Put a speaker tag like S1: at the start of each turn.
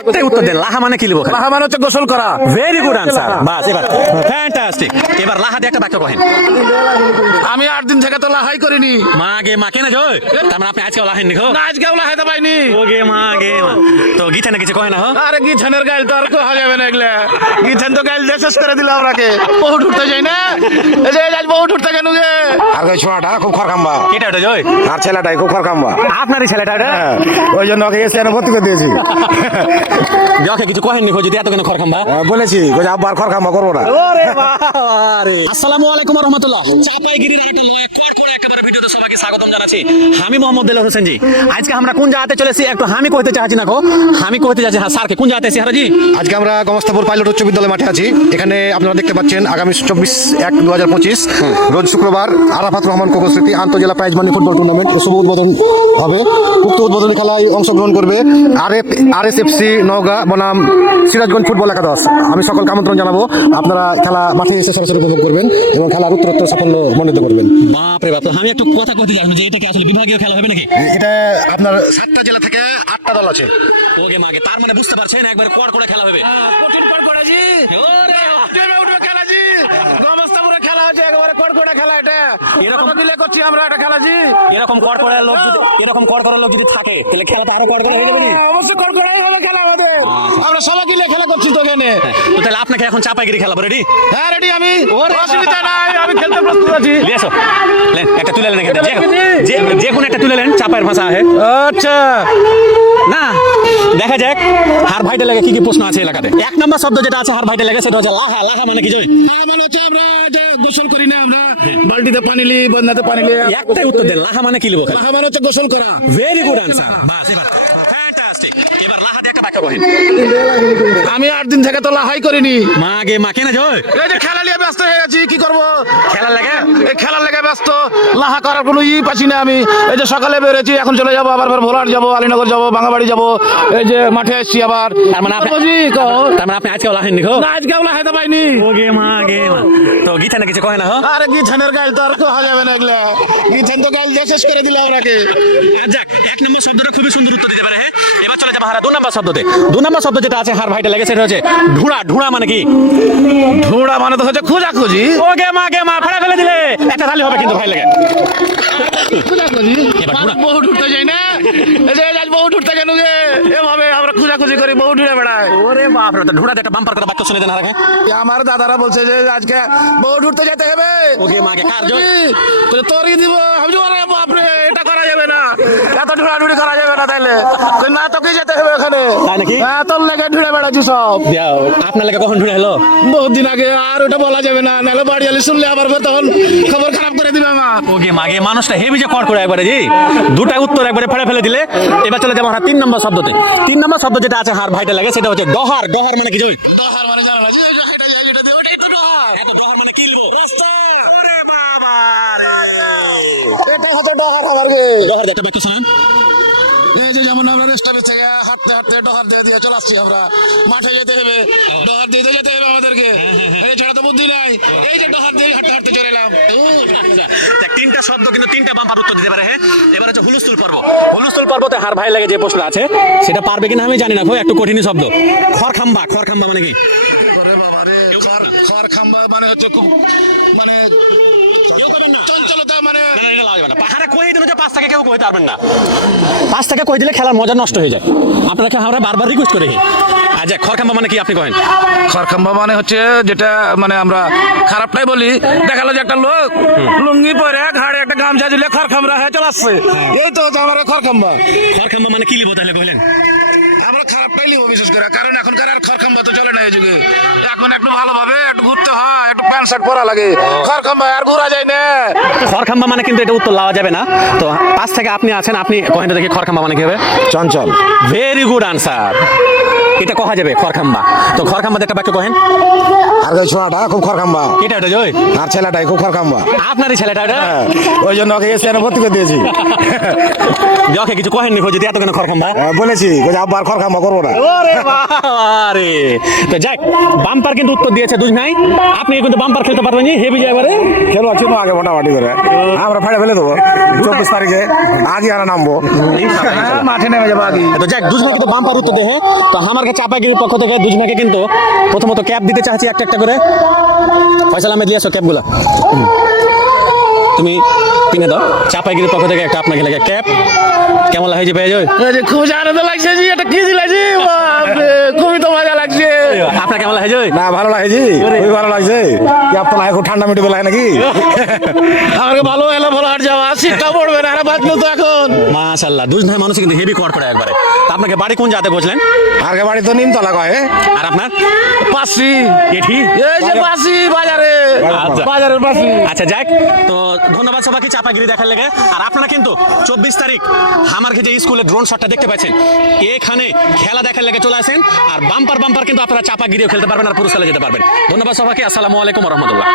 S1: একটাই উত্তর দেন লাহা মানে কি লিখব
S2: লাহা মানে হচ্ছে গোসল করা।
S1: ভেরি গুড আনসার বাস এবার ফ্যান্টাস্টিক এবার লাহা দিয়ে একটা বাক্য কহেন
S2: আমি আট দিন থেকে তো লাহাই করিনি।
S1: মা গে মা তার মানে আপনি আজকে লাহেন নিখো
S2: না আজকেও লাহাইতে পাইনি
S1: ও গে মা গে মা। তো গীতা না কিছু কয় না হো?
S2: আরে গিছানের গাইল তো আর কোয়া যাবে না এগুলা। গিছান তো গাইল দিয়ে শেষ করে দিল আপনাকে বহুত উঠতে যাই না? এই যে আজ বহুত উঠতে কেন গে
S3: আর ওই ছোড়াটা খুব খরকাম্বা।
S1: কেটা ওটা জয়
S3: আর ছেলেটাই খুব খরকাম্বা।
S1: আপনারই ছেলেটা এটা
S3: ওই জন্য ওকে এসে ভর্তি করে দিয়েছি।
S1: যকে কিছু এত কেন
S3: হ্যাঁ, বলেছি বলছে আব্বার খরকাম্বা করব না।
S1: ওরে বাবা রে আসসালামু আলাইকুম ওয়া চাপাইগিরির একটা নয় কড়কড়া একেবারে ভিডিওতে সবাইকে স্বাগতম জানাচ্ছি। আমি মোহাম্মদ হোসেন জি আজকে আমরা কোন জায়গাতে চলেছি একটু আমি কইতে চাচ্ছি না গো। আমি কইতে যাচ্ছি হ্যাঁ স্যারকে। কোন জায়গাতে হারাজি?
S3: আজকে আমরা গমস্তাপুর পাইলট উচ্চ বিদ্যালয় মাঠে আছি। এখানে আপনারা দেখতে পাচ্ছেন আগামী চব্বিশ এক দু হাজার পঁচিশ রোজ শুক্রবার আরাফাত রহমান কোকো স্মৃতি আন্তজেলা প্রাইজ মানি ফুটবল টুর্নামেন্ট শুভ উদ্বোধন হবে। উক্ত উদ্বোধনী খেলায় অংশগ্রহণ করবে R F R S F C Naogaon বনাম সিরাজগঞ্জ ফুটবল একাদশ। আমি সকলকে আমন্ত্রণ জানাব। আপনারা খেলা মাঠে এসে সরাসরি উপভোগ করবেন এবং খেলার উত্তরোত্তর সাফল্য মনোনীত করবেন।
S1: বাপ রে বাপ আমি একটু কথা কইতে যে এটা কি আসলে বিভাগীয় খেলা হবে নাকি?
S3: এটা আপনার সাতটা জেলা থেকে আটটা দল আছে।
S1: ওকে মাগে তার মানে বুঝতে পারছেন একবার কড়কড়া খেলা হবে।
S2: কঠিন কড়কড়া জি
S1: ওরে বাবা।
S2: টেমে উঠবে খেলা জি গমস্তাপুরে খেলা হচ্ছে একেবারে কড়কড়া খেলা এটা
S1: এরকম-
S2: এরকম দিলে করছি আমরা এটা খেলা জি?
S1: এরকম কড়কড়া লোক যদি এরকম কড়কড়া লোক যদি থাকে তাহলে খেলাটা আরও কড়কড়া হয়ে যাবে কি?
S2: অবশ্যই কড়কড়াই হবে খেলা আমাদের আমরা সবাই দিলে খেলা করছি তো এখানে
S1: তো তাহলে আপনাকে এখন চাপাইগিরি খেলাবো রেডি
S2: হ্যাঁ রেডি আমি। অসুবিধা নাই আমি খেলতে প্রস্তুত আছি।
S1: লেন একটা তুলে নেন এখানে। যে- যে কোনো একটা তুলে লেন চাপায়ের ভাষা আছে।
S2: আচ্ছা।
S1: না দেখা যাক হার ভাইটা লাগে কি কি প্রশ্ন আছে এলাকাতে। এক নম্বর শব্দ যেটা আছে হার ভাইটা লাগে সেটা হচ্ছে লাহা। লাহা মানে কি জয়
S2: মানে হচ্ছে আমরা যে গোসল করি না আমরা। বালতিতে পানি লি বন্যাতে পানি লি।
S1: একটাই উত্তর দেন লাহা মানে কি লিখব
S2: লাহা মানে হচ্ছে গোসল করা।
S1: ভেরি গুড আনসার বাস একটা
S2: আমি আট দিন থেকে তো লাহাই করিনি।
S1: মা গে মা কেন জয়?
S2: এই যে খেলা নিয়ে ব্যস্ত হয়ে গেছি কি করব?
S1: খেলার লাগে?
S2: এই খেলার লেগে ব্যস্ত। লাহা করার কোনো ই পাচ্ছি না আমি। এই যে সকালে বেরোছি এখন চলে যাব আবার ভোলাট যাব আলীনগর যাব বাঙাবাড়ি যাব। এই যে মাঠে এসছি আবার।
S1: তার মানে আপনি
S2: জি, কও।
S1: তার মানে আপনি আজকে লাহেন নিখো
S2: না আজকেও লাহাইতে পাইনি
S1: ও গে মা গে তো গীতা না কিছু কয় না হো
S2: আরে গিছানের গাইল তো আর কোয়া যাবে না এগুলা। গিছান তো দিয়ে শেষ করে দিল আপনাকে
S1: যাক এক নম্বর শব্দটা খুবই সুন্দর উত্তর দিতে পারে হ্যাঁ? চলে যাব দু নম্বর শব্দতে। দু নম্বর শব্দ যেটা আছে হার ভাইটা লাগে সেটা হচ্ছে ঢুড়া। ঢুড়া মানে কি?
S2: ধুড়া মানে তো হচ্ছে খোঁজা খুঁজি
S1: ও গে মা গে মা ফেলে ফেলে দিলে। একটা থালি হবে কিন্তু ভাই লাগে।
S2: বহু উঠতে যাই না। যে বহু উঠতে কেন গে? এভাবে আমরা খোঁজা খুঁজি করি বহু উঠে বেড়ায়।
S1: ওরে বাপ রে ঢুড়াতে একটা বাম্পার করে বাক্য শুনে দেন হারা
S2: আমার দাদারা বলছে যে আজকে বহু উঠতে যেতে হবে।
S1: ওকে মাকে কার
S2: তোরই দিব। আমি আরে বাপরে এটা করা যাবে না। এত ঢুড়াঢুড়ি করা যাবে তাইলে? না তোকে যেতে হবে ওখানে? হ্যাঁ তোর লেগে ঢুড়ে বেড়াচ্ছি সব।
S1: আপনার লাগে কখন ঢুড়ে হলো?
S2: বহুত দিন আগে আর ওটা বলা যাবে না নাহলে বাড়ি আলি শুনলে আবার তখন খবর খারাপ করে দিবে আমার।
S1: ওকে মাগে মানুষটা হেভি যে কর করে একবারে জি। দুটা উত্তর একবারে ফেলে ফেলে দিলে। এবার চলে যাব আমরা তিন নম্বর শব্দতে। তিন নম্বর শব্দ যেটা আছে হার ভাইটা লাগে সেটা হচ্ছে ডহার। ডহার মানে কি জয়
S2: এটা হচ্ছে ডহার আমার
S1: ডহার একটা বাক্য শোনান।
S2: এই যে যেমন আমরা রেস্টারের থেকে হাঁটতে হাঁটতে ডহার দিয়ে দিয়ে চলে আসছি আমরা। মাঠে যেতে হবে ডহার দিয়ে যেতে হবে আমাদেরকে। এই ছাড়া তো বুদ্ধি নাই। এই যে ডহার দিয়ে হাঁটতে হাঁটতে চলে এলাম।
S1: তিনটা শব্দ কিন্তু তিনটা বাম্পার উত্তর দিতে পারে হ্যাঁ? এবার হচ্ছে হুলস্থুল পর্ব। হুলস্থুল পর্বতে হার ভাই লাগে যে প্রশ্ন আছে সেটা পারবে কিনা আমি জানি না খুব একটু কঠিন শব্দ। খড়খাম্বা খড়খাম্বা মানে কি?
S2: ওরে বাবা রে খড় খড় খাম্বা মানে হচ্ছে খুব মানে চঞ্চলতা মানে
S1: কই দিলে যে পাঁচ কেউ পারবেন না। পাঁচ কই দিলে খেলার মজা নষ্ট হয়ে যায়। আপনাকে আমরা বারবার রিকোয়েস্ট করি। আচ্ছা খড়খাম্বা মানে কি আপনি কহেন?
S2: খড়খাম্বা মানে হচ্ছে যেটা মানে আমরা খারাপটাই বলি। দেখাল যে একটা লোক লুঙ্গি পরে ঘাড়ে একটা গামছা দিলে খড়খাম্বা হয়ে চলে আসছে। এই তো আমার খড়খাম্বা।
S1: খড়খাম্বা মানে কি লিবো তাহলে কইলেন?
S2: লিখব বিশেষ করে কারণ এখনকার আর খরখাম্বা তো চলে না এই যুগে। এখন একটু ভালোভাবে একটু ঘুরতে হয় একটু প্যান্ট শার্ট পরা লাগে। খরখাম্বা আর ঘোরা যায় না।
S1: খরখাম্বা মানে কিন্তু এটা উত্তর লাওয়া যাবে না। তো পাঁচ থেকে আপনি আছেন আপনি কহেন দেখে দেখি খরখাম্বা মানে কি হবে?
S3: চঞ্চল।
S1: ভেরি গুড আনসার এটা কহা যাবে? খড়খাম্বা। তো খড়খাম্বা একটা বাক্য কহেন।
S3: আর ওই ছোড়াটা খুব খরকাম্বা
S1: এটা ওটা জয়?
S3: আর ছেলেটাই খুব খরকাম্বা
S1: আপনারই ছেলেটা এটা
S3: হ্যাঁ, ওই জন্য ওকে এসে ভর্তি করে দিয়েছি।
S1: যকে কিছু কহেননি যদি এত কেন খড়খাম্বা?
S3: হ্যাঁ, বলেছি আব্বার খরকাম্বা করব না।
S1: ওরে বাবারে। তো যাক বাম্পার কিন্তু উত্তর দিয়েছে দুই নাই আপনি কিন্তু বাম্পার খেলতে পারবেন নি হেভি যায় এবারে।
S3: খেলো আছে আগে মোটামুটি করে। আমরা ফেলে ফেলে দেবো। চব্বিশ তারিখে আজই আর নামবো।
S2: হ্যাঁ, মাঠে নেমে যাব আগে।
S1: তো যাক দুজন কিন্তু বাম্পার উত্তর দেহে তো আমার আমাকে চাপাগিরির পক্ষ থেকে দুজনাকে কিন্তু প্রথমত ক্যাপ দিতে চাচ্ছি একটা একটা করে। ফয়সাল আহমেদ দিয়ে আসো ক্যাপগুলো। তুমি কিনে দাও। চাপাগিরির পক্ষ থেকে একটা আপনাকে লাগে ক্যাপ। কেমন লাগে পেয়ে যাবে?
S2: যে খুব আনন্দ লাগছে এটা কি দিলাছি বাপরে খুবই তো মজা লাগছে
S1: আপনার কেমন লাগে
S4: না ভালো লাগে জি। খুবই ভালো লাগছে। কি আপনার এখন ঠান্ডা লাগে নাকি?
S2: আমাকে ভালো এলো ভালো হাট যাওয়া শীতটা পড়বে না আরে বাঁচলো তো এখন।
S1: দুই ভাই মানুষ কিন্তু হেভি একবারে। আপনাকে বাড়ি কোন জাতে
S4: আর বাড়ি তো নিমতলা কয়
S1: আর আপনার?
S2: পাশি।
S1: এটি
S2: এই যে পাশি বাজারে।
S1: আচ্ছা।
S2: বাজারের পাশি।
S1: আচ্ছা যাক তো ধন্যবাদ সবাইকে চাপাগিরি দেখার লেগে। আর আপনারা কিন্তু চব্বিশ তারিখ আমার যে স্কুলে ড্রোন শটটা দেখতে পাচ্ছেন এখানে খেলা দেখার লেগে চলে আসেন। আর বাম্পার বাম্পার কিন্তু আপনারা চাপাগিরিও খেলতে পারবেন আর পুরস্কারে যেতে পারবেন। ধন্যবাদ সবাইকে আসসালামু আলাইকুম রহমতুল্লাহ।